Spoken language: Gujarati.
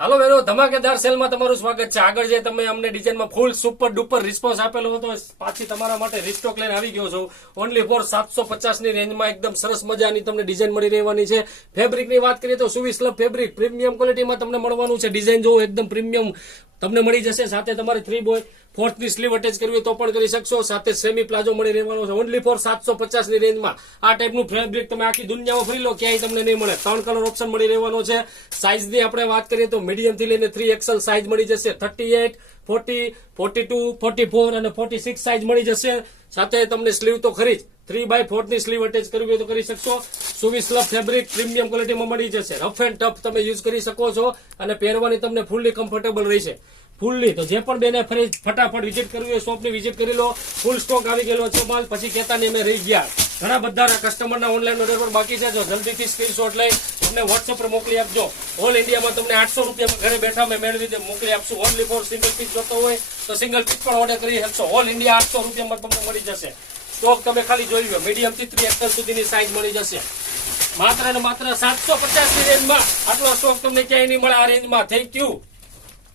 હાલો બહેનો, ધમાકેદાર સેલમાં તમારું સ્વાગત છે। આગળ જે તમે અમને ડિઝાઇનમાં ફૂલ સુપર ડુપર રિસ્પોન્સ આપેલો હતો, પાછી તમારા માટે રિસ્ટોક લઈને આવી ગયો છું। ઓનલી ફોર 750 ની રેન્જમાં એકદમ સરસ મજાની તમને ડિઝાઇન મળી રહેવાની છે। ફેબ્રિકની વાત કરીએ તો સુવી સ્લબ ફેબ્રિક પ્રીમિયમ ક્વોલિટીમાં તમને મળવાનું છે। ડિઝાઇન જો એકદમ પ્રીમિયમ તમને મળી જશે। સાથે તમારે 3 બોય 4th ની સ્લીવ અટેચ કરવી તો પણ કરી શકશો। સાથે સેમી પ્લાઝો મળી રહેવાનો છે। ઓનલી ફોર 750 ની રેન્જમાં આ ટાઈપનું ફેબ્રિક તમે આખી દુનિયામાં ફરી લો, ક્યાંય તમને નહીં મળે। 3 કલર ઓપ્શન મળી રહેવાનો છે। સાઇઝની આપણે વાત કરીએ તો મીડિયમ થી લઈને 3XL સાઇઝ મળી જશે। 38, 40, 42, 44 અને 46 સાઇઝ મળી જશે। સાથે તમને સ્લીવ તો ખરી જ 3x4 ની સ્લીવ અટેચ કરવી હોય તો કરી શકશો। સુવી સ્લબ ફેબ્રિક પ્રીમિયમ ક્વોલિટીમાં મળી જશે। રફ એન્ડ ટફ તમે યુઝ કરી શકો છો અને પહેરવાની તમને ફૂલ્લી કમ્ફર્ટેબલ રહેશે। ફૂલ્લી તો જે પણ બેને ફરી ફટાફટ વિઝિટ કરવી હોય શોપની વિઝિટ કરી લો। ફૂલ સ્ટોક આવી ગયેલો છે માલ, પછી કહેતા નહીં અમે રહી ગયા। ઘણા બધા કસ્ટમરના ઓનલાઈન ઓર્ડર પર બાકી છે, જો જલ્દીથી સ્ક્રીનશોટ લઈ અમને વોટ્સએપ પર મોકલી આપજો। ઓલ ઇન્ડિયામાં તમને 800 રૂપિયામાં ઘરે બેઠા અમે મેળવી દે મોકલી આપશું। ઓનલી ફોર સિંગલ પીસ જોતો હોય તો સિંગલ પીસ પણ ઓર્ડર કરી શકશો। ઓલ ઇન્ડિયા 800 રૂપિયામાં તમને મળી જશે। સ્ટોક તમે ખાલી જોઈ લો, મીડિયમ થી 3XL સુધીની સાઇઝ મળી જશે। માત્ર ને માત્ર 750 ની રેન્જમાં આટલો સ્ટોક તમને ક્યાંય નહીં મળે આ રેન્જમાં। Thank you.